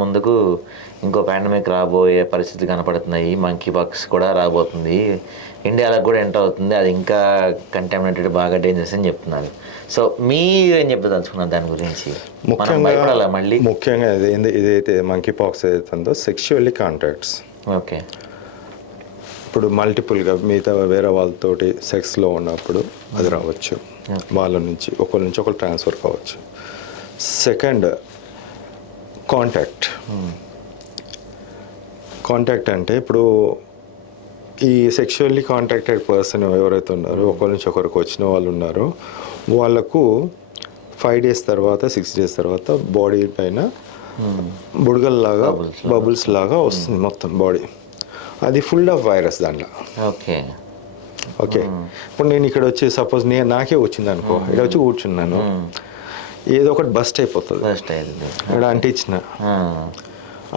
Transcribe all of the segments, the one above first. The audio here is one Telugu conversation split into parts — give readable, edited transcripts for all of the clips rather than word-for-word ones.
ముందుకు ఇంకో పాండమిక్ రాబోయే పరిస్థితి కనపడుతున్నాయి. మంకీ పాక్స్ కూడా రాబోతుంది, ఇండియాలో కూడా ఎంటర్ అవుతుంది, అది ఇంకా కంటామినేటెడ్, బాగా డేంజరస్ అని చెప్తున్నారు. సో మీరు ఏం చెప్పదలుచుకున్నారు దాని గురించి? ముఖ్యంగా ముఖ్యంగా ఇదైతే మంకీ పాక్స్ ఏదైతే ఉందో సెక్షువల్లీ కాంటాక్ట్స్. ఓకే. ఇప్పుడు మల్టిపుల్గా మిగతా వేరే వాళ్ళతోటి సెక్స్లో ఉన్నప్పుడు అది రావచ్చు, వాళ్ళ నుంచి ఒకరు ట్రాన్స్ఫర్ కావచ్చు. సెకండ్, కాంటాక్ట్ అంటే ఇప్పుడు ఈ సెక్షువల్లీ కాంటాక్టెడ్ పర్సన్ ఎవరైతే ఉన్నారో ఒకరి నుంచి ఒకరికి వచ్చిన వాళ్ళు ఉన్నారో వాళ్ళకు 5 days తర్వాత 6 days తర్వాత బాడీ పైన బుడగల్లాగా బబుల్స్ లాగా వస్తుంది మొత్తం బాడీ. అది ఫుల్ ఆఫ్ వైరస్ దాంట్లో. ఓకే. ఇప్పుడు నేను ఇక్కడ వచ్చి సపోజ్ నాకే వచ్చింది అనుకో, ఇక్కడ వచ్చి కూర్చున్నాను, ఏదో ఒకటి బస్ట్ అయిపోతుంది, ఇక్కడ అంటించిన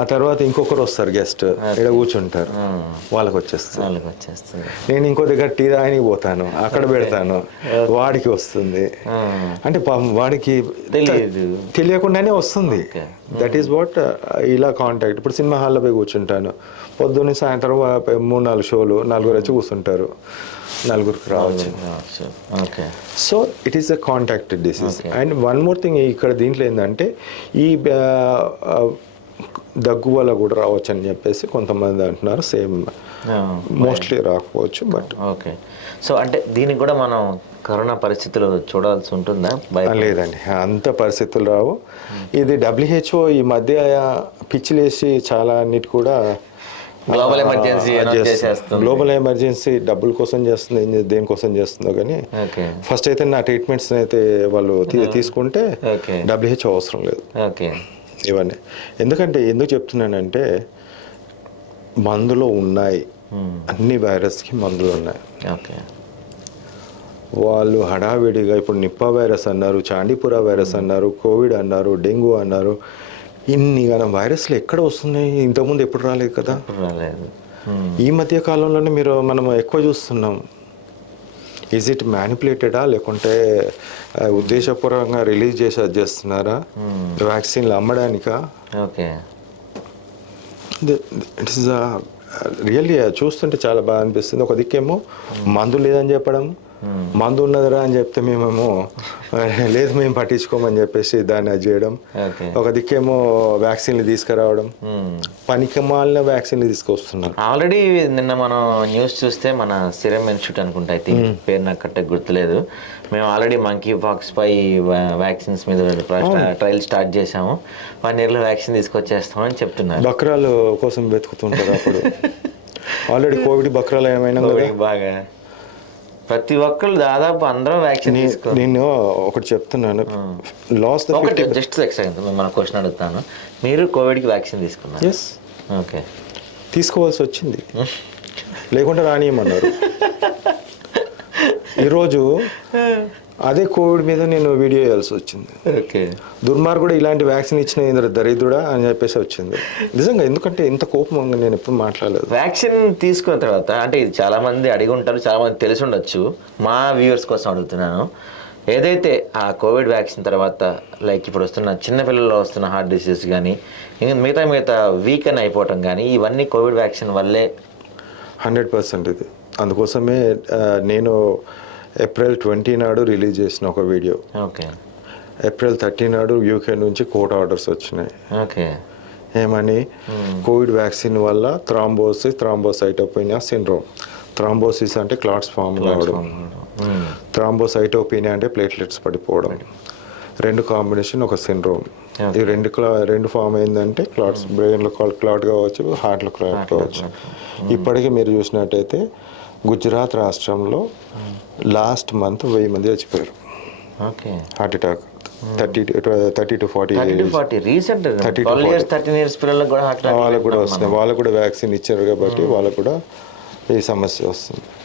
ఆ తర్వాత ఇంకొకరు వస్తారు గెస్ట్, ఇక్కడ కూర్చుంటారు, వాళ్ళకి వచ్చేస్తుంది. నేను ఇంకో దగ్గర టీ తాగనికి పోతాను, అక్కడ పెడతాను, వాడికి వస్తుంది. అంటే వాడికి తెలియకుండానే వస్తుంది. దట్ ఈస్ వాట్ ఇలా కాంటాక్ట్. ఇప్పుడు సినిమా హాల్లో పోయి కూర్చుంటాను, పొద్దున్న సాయంత్రం 3-4 షోలు, 4 వచ్చి కూర్చుంటారు, 4కి రావచ్చు. So it is a contacted disease. And one more thing ఇక్కడ దీంట్లో ఏంటంటే ఈ దగ్గు వల్ల కూడా రావచ్చు అని చెప్పేసి కొంతమంది అంటున్నారు. సేమ్ మోస్ట్లీ రాకపోవచ్చు, బట్ ఓకే. సో అంటే దీనికి కూడా మనం కరోనా పరిస్థితులు చూడాల్సి ఉంటుందా? లేదండి, అంత పరిస్థితులు రావు. ఇది WHO ఈ మధ్య పిచ్చిలేసి చాలా అన్నిటి కూడా గ్లోబల్ ఎమర్జెన్సీ డబ్బుల కోసం చేస్తుంది, దేనికోసం చేస్తుందో కానీ ఫస్ట్ అయితే నా ట్రీట్మెంట్స్ అయితే వాళ్ళు తీసుకుంటే WHO అవసరం లేదు ఇవన్నీ. ఎందుకు చెప్తున్నానంటే మందులు ఉన్నాయి, అన్ని వైరస్కి మందులు ఉన్నాయి. వాళ్ళు హడావిడిగా ఇప్పుడు నిప్పా వైరస్ అన్నారు, చాండీపురా వైరస్ అన్నారు, కోవిడ్ అన్నారు, డెంగ్యూ అన్నారు, ఇన్ని గణం వైరస్లు ఎక్కడ వస్తున్నాయి? ఇంతకుముందు ఎప్పుడు రాలేదు కదా. ఈ మధ్య కాలంలోనే మనం ఎక్కువ చూస్తున్నాం. ఈజ్ ఇట్ మ్యానిపులేటెడా లేకుంటే ఉద్దేశపూర్వకంగా రిలీజ్ చేస్తున్నారా వ్యాక్సిన్లు అమ్మడానికా? ఇట్ ఈస్ రియల్లీ చూస్తుంటే చాలా బాగా అనిపిస్తుంది. ఒక దిక్కేమో మందు లేదని చెప్పడం, మందు ఉన్నదిరా అని చెప్తే మేమేమో లేదు మేము పట్టించుకోమని చెప్పేసి దాన్ని అది చేయడం. ఒక దిక్కేమో వ్యాక్సిన్లు తీసుకురావడం, పనికిమాలిన వ్యాక్సిన్లు తీసుకొస్తున్నారు. ఆల్రెడీ నిన్న మనం న్యూస్ చూస్తే మన సిరమ్ ఇన్స్టిట్యూట్ అనుకుంటా, ఐ థింక్ పేరు నాకు కరెక్ట్గా గుర్తులేదు, మేము ఆల్రెడీ మంకీ పాక్స్ పై వ్యాక్సిన్స్ మీద ట్రయల్ స్టార్ట్ చేసాము, 1 yearలో వ్యాక్సిన్ తీసుకొచ్చేస్తామని చెప్తున్నారు. బక్రాలు కోసం వెతుకుతుంటారు అప్పుడు. ఆల్రెడీ కోవిడ్ బక్రాలు ఏమైనా బాగా ప్రతి ఒక్కరు దాదాపు అందరం వ్యాక్సిన్ తీసుకున్నారు. నేను ఒకటి చెప్తున్నాను, జస్ట్ సెకండ్ మన క్వశ్చన్ అడుగుతాను, మీరు కోవిడ్కి వ్యాక్సిన్ తీసుకున్నారు? ఓకే. తీసుకోవాల్సి వచ్చింది, లేకుంటే రానియమన్నారు. ఈరోజు అదే కోవిడ్ మీద నేను వీడియో చేయాల్సి వచ్చింది. దుర్మార్గుడు ఇలాంటి వ్యాక్సిన్ ఇచ్చిన దరిద్రుడా అని చెప్పేసి వచ్చింది నిజంగా. ఎందుకంటే ఇంత కోపం నేను ఎప్పుడు మాట్లాడలేదు. వ్యాక్సిన్ తీసుకున్న తర్వాత అంటే ఇది చాలా మంది అడిగి ఉంటారు, చాలా మంది తెలిసి ఉండొచ్చు, మా వ్యూవర్స్ కోసం అడుగుతున్నాను. ఏదైతే ఆ కోవిడ్ వ్యాక్సిన్ తర్వాత లైక్ ఇప్పుడు వస్తున్న చిన్నపిల్లల్లో వస్తున్న హార్ట్ డిసీజ్ కానీ ఇంకా మిగతా వీక్ అని అయిపోవటం కానీ ఇవన్నీ కోవిడ్ వ్యాక్సిన్ వల్లే 100% ఇది. అందుకోసమే నేను April 20 నాడు రిలీజ్ చేసిన ఒక వీడియో. April 30 నాడు UK నుంచి కోర్ట్ ఆర్డర్స్ వచ్చినాయి. ఏమని? కోవిడ్ వ్యాక్సిన్ వల్ల థ్రాంబోసైటోపెనియా సిండ్రోమ్. థ్రాంబోసిస్ అంటే క్లాట్స్ ఫామ్ కావడం, థ్రాంబోసైటోపెనియా అంటే ప్లేట్లెట్స్ పడిపోవడం, 2 కాంబినేషన్ ఒక సిండ్రోమ్. ఈ రెండు ఫామ్ అయిందంటే క్లాట్స్ బ్రెయిన్లో క్లాట్ కావచ్చు, హార్ట్లో క్లాట్ కావచ్చు. ఇప్పటికీ మీరు చూసినట్టయితే గుజరాత్ రాష్ట్రంలో లాస్ట్ మంత్ 1000 మంది చచ్చిపోయారు హార్ట్ అటాక్. 30 to 40 వాళ్ళకు కూడా వస్తున్నాయి. వాళ్ళకు కూడా వ్యాక్సిన్ ఇచ్చారు కాబట్టి వాళ్ళకు కూడా ఈ సమస్య వస్తుంది.